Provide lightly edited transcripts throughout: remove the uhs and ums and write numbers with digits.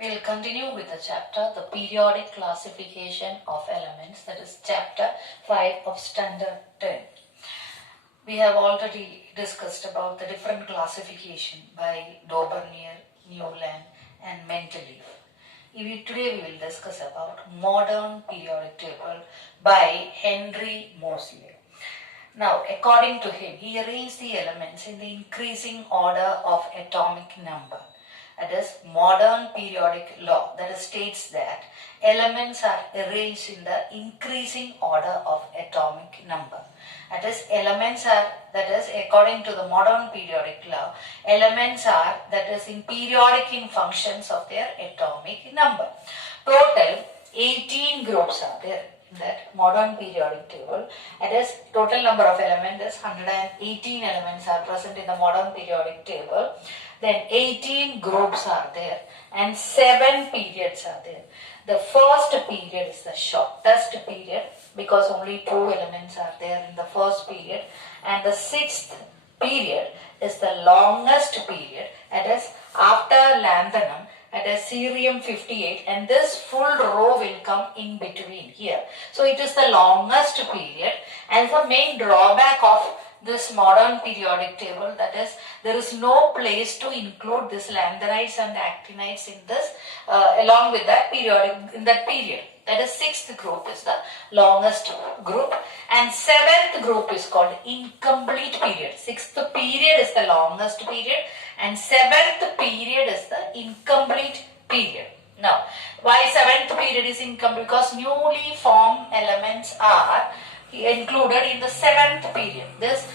We'll continue with the chapter, the periodic classification of elements, that is chapter 5 of standard 10. We have already discussed about the different classification by Daubernier, Newland and Mendeleev. Today we will discuss about modern periodic table by Henry Moseley. Now, according to him, he arranged the elements in the increasing order of atomic number. That is modern periodic law that states that elements are arranged in the increasing order of atomic number. That is according to the modern periodic law, elements are in periodic in functions of their atomic number. Total 18 groups are there in that modern periodic table. That is total number of elements is 118 elements are present in the modern periodic table. Then 18 groups are there and 7 periods are there. The first period is the shortest period because only 2 elements are there in the first period, and the 6th period is the longest period, that is after lanthanum, that is cerium 58, and this full row will come in between here. So it is the longest period, and the main drawback of this modern periodic table, that is there is no place to include this lanthanides and actinides in this along with that periodic in that period. That is 6th group is the longest group and 7th group is called incomplete period. 6th period is the longest period and 7th period is the incomplete period. Now, why 7th period is incomplete? Because newly formed elements are included in the 7th period. This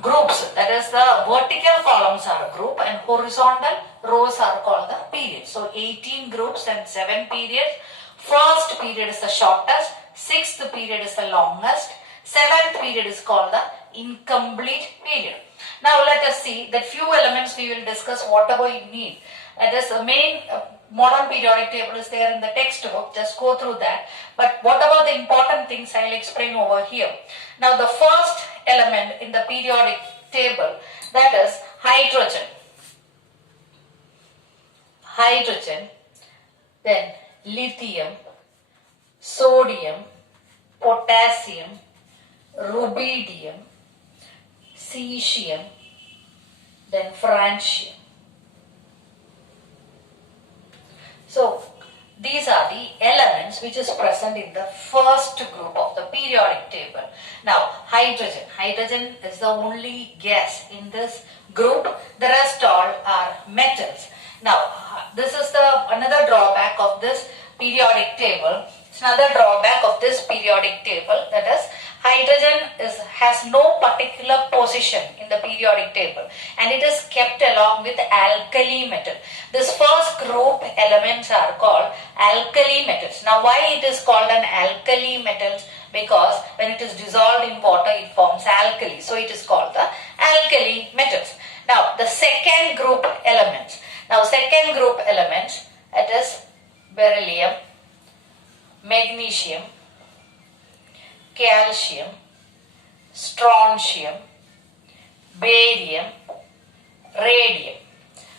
groups, that is the vertical columns are a group and horizontal rows are called the periods. So 18 groups and 7 periods. First period is the shortest, 6th period is the longest, 7th period is called the incomplete period. Now let us see that few elements we will discuss whatever you need. That is the main modern periodic table is there in the textbook, just go through that. But what about the important things I will explain over here. Now the first element in the periodic table, that is hydrogen. Hydrogen, then lithium, sodium, potassium, rubidium, cesium, then francium. So these are the elements which is present in the first group of the periodic table. Now hydrogen. Hydrogen is the only gas in this group. The rest all are metals. Now this is another drawback of this periodic table. It's another drawback of this periodic table, that is hydrogen has no particular position in the periodic table and it is kept along with alkali metal. This first group elements are called alkali metals. Now why it is called an alkali metals? Because when it is dissolved in water it forms alkali. So it is called the alkali metals. Now the second group elements. Now second group elements, it is beryllium, magnesium, calcium, strontium, barium, radium.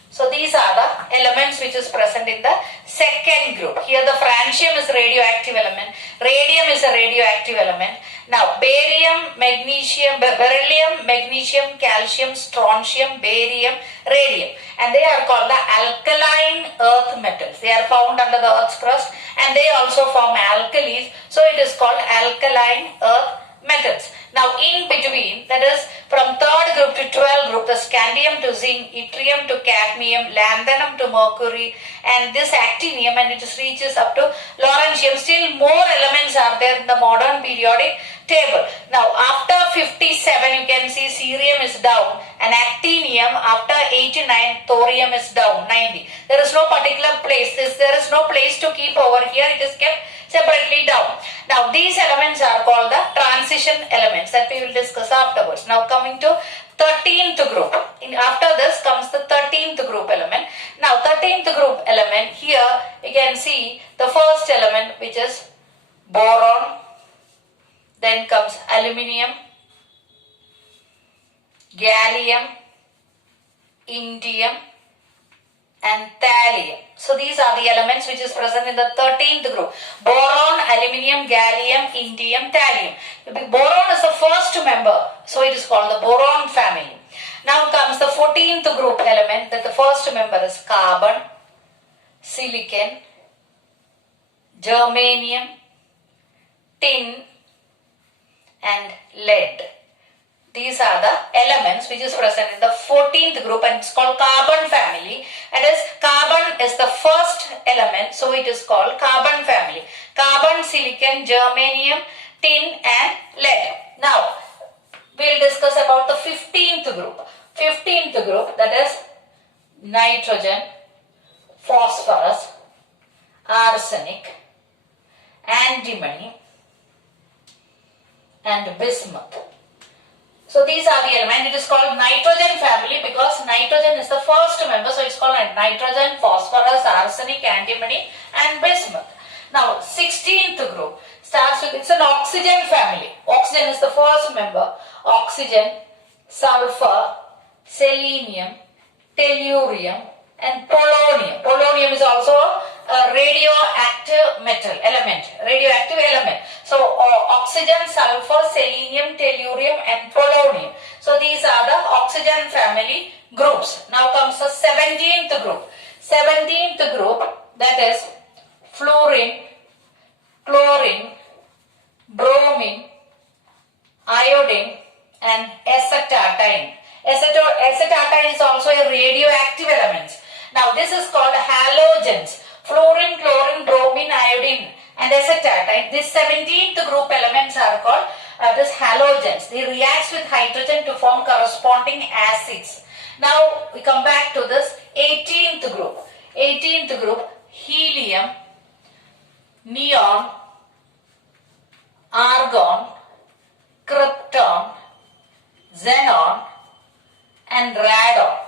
So these are the elements which is present in the second group. Here the francium is radioactive element, radium is a radioactive element. Now barium, magnesium, beryllium, magnesium, calcium, strontium, barium, radium, and they are called the alkaline earth metals. They are found under the earth's crust and they also form alkalis, so it is called alkaline earth metals. Now in between, that is from 3rd group to 12th group, the scandium to zinc, yttrium to cadmium, lanthanum to mercury, and this actinium, and it reaches up to lawrencium. Still more elements are there in the modern periodic table. Now after 57 you can see cerium is down and actinium after 89 thorium is down 90. There is no particular place. There is no place to keep over here. It is kept separately down. Now these elements are called the transition elements that we will discuss afterwards. Now coming to 13th group. After this comes the 13th group element. Now 13th group element, here you can see the first element which is boron, then comes aluminium, gallium, indium, and thallium. So these are the elements which is present in the 13th group. Boron, aluminium, gallium, indium, thallium. Boron is the first member, so it is called the boron family. Now comes the 14th group element, that the first member is carbon, silicon, germanium, tin and lead. These are the elements which is present in the 14th group, and it's called carbon family. That is, carbon is the first element, so it is called carbon family. Carbon, silicon, germanium, tin and lead. Now, we'll discuss about the 15th group. 15th group, that is nitrogen, phosphorus, arsenic, antimony and bismuth. So these are the elements. It is called nitrogen family because nitrogen is the first member. So it's called nitrogen, phosphorus, arsenic, antimony and bismuth. Now 16th group starts with, it's an oxygen family. Oxygen is the first member. Oxygen, sulfur, selenium, tellurium and polonium. Polonium is also a radioactive metal element, radioactive element. So oxygen, sulfur, selenium, tellurium and polonium. So these are the oxygen family groups. Now comes the 17th group. 17th group, that is fluorine, chlorine, bromine, iodine and acetylene. Acetylene is also a radioactive element. Now this is called halogens. Fluorine, chlorine, bromine, iodine and acetylene. These 17th group elements are called this halogens. They react with hydrogen to form corresponding acids. Now we come back to this 18th group. 18th group, helium, neon, argon, krypton, xenon and radon.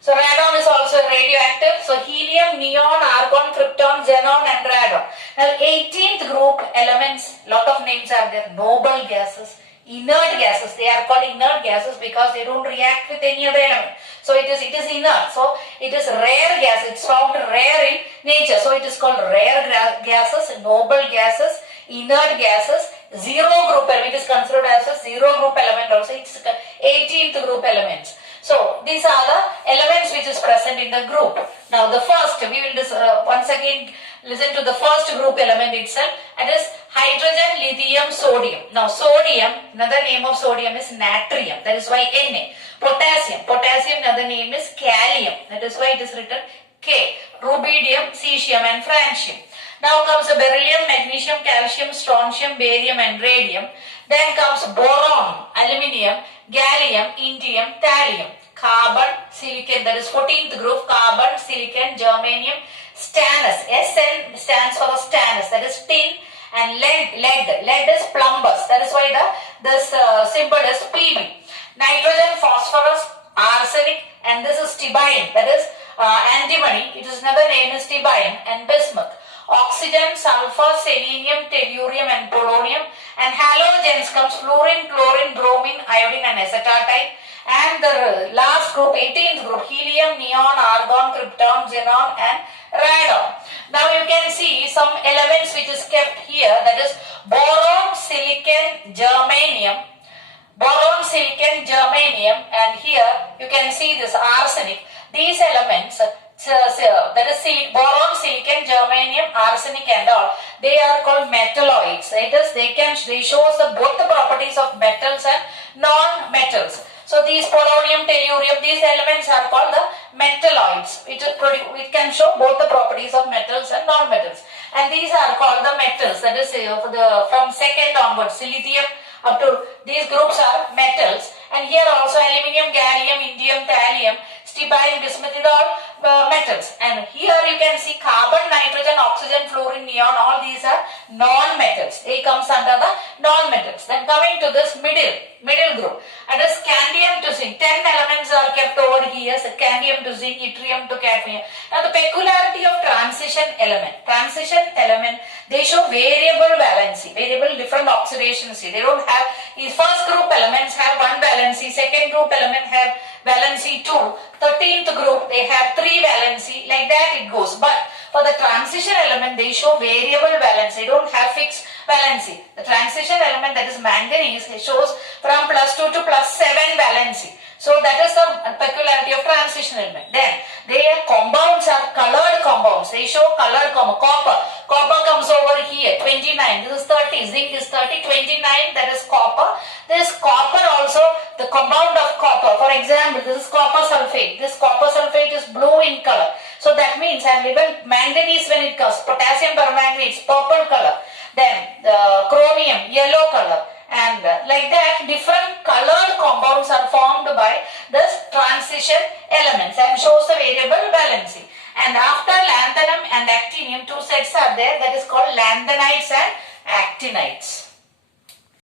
So radon is also radioactive. So helium, neon, argon, krypton, xenon and radon. Now 18th group elements, lot of names are there. Noble gases, inert gases. They are called inert gases because they don't react with any other element. So it is inert. So it is rare gas. It's found rare in nature. So it is called rare gases, noble gases, inert gases, zero group element. It is considered as a zero group element also. It's 18th group elements. So these are the elements which is present in the group. Now the first, we will once again listen to the first group element itself. It is hydrogen, lithium, sodium. Now sodium, another name of sodium is natrium. That is why Na. Potassium, another name is kalium. That is why it is written K. Rubidium, cesium and francium. Now comes the beryllium, magnesium, calcium, strontium, barium and radium. Then comes boron, aluminium, gallium, indium, thallium, carbon, silicon, that is 14th group, carbon, silicon, germanium, stannous. Sn stands for the stannous, that is tin and lead. Lead is plumbous, that is why this symbol is Pb. Nitrogen, phosphorus, arsenic and this is stibine, that is antimony. It is another name is stibine and bismuth. Oxygen, sulfur, selenium, tellurium and polonium. And halogens comes fluorine, chlorine, bromine, iodine and acetylene. And the last group, 18th group, helium, neon, argon, krypton, xenon and radon. Now you can see some elements which is kept here, that is boron, silicon, germanium. Boron, silicon, germanium and here you can see this arsenic. These elements, that is boron, silicon, germanium, arsenic and all, they are called metalloids. It is, they show us both the properties of metals and non-metals. So these polonium, tellurium, these elements are called the metalloids. It can show both the properties of metals and non-metals. And these are called the metals. That is from second onwards, lithium up to these groups are metals. And here also aluminium, gallium, indium, thallium, stibine, bismuth, all metals. And here you can see carbon, nitrogen, oxygen, fluorine, neon, all these are non-metals. They comes under the non-metals. Then coming to this middle group, and is scandium to zinc. 10 elements are kept over here. So scandium to zinc, yttrium to cadmium. Now the peculiarity of transition element, they show variable valency, variable different oxidation state. They don't have, these first group elements have one valency, second group element have valency 2. 13th group, they have 3 valency. Like that it goes. But for the transition element, they show variable valence. They don't have fixed valency. The transition element, that is manganese, it shows from +2 to +7 valency. So that is the peculiarity of transition element. Then their compounds are colored compounds. They show colored compound. Copper comes over here, 29. This is 30. Zinc is 30. 29, that is copper. This copper also, the compound of copper. For example, this is copper sulfate. This copper sulfate is blue in color. So that means, and even manganese when it comes, potassium permanganate, purple color. Then chromium, yellow color. And like that, different colored compounds are formed by this transition elements and shows the variable valency. And after lanthanum and actinium, 2 sets are there, that is called lanthanides and actinides.